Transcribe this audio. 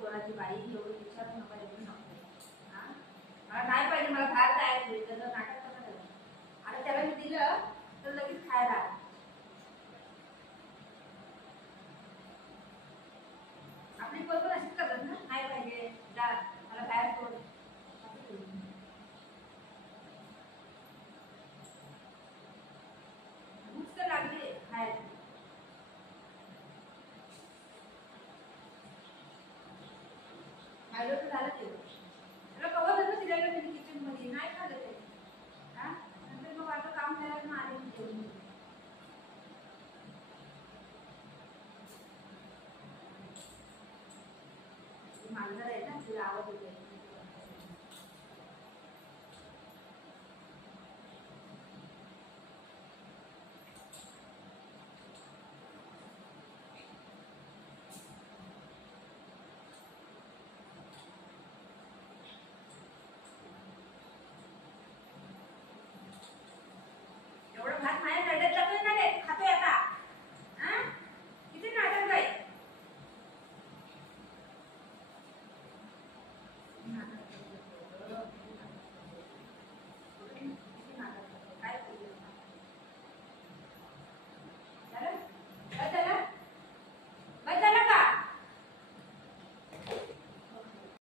कोणाची बाई एवढी विचारू नका एवढी नको मला नाही पाहिजे मला बाहेर जायचं त्याचं नाटक कसं करायचं आता त्याला मी दिलं तर लगेच खायला आपली बरोबर अशीच करतात ना नाही पाहिजे जा मला बाहेर सोड भूक तर लागली खायला झालं ते त्याला कवर किचन मध्ये नाही खाल्लं ते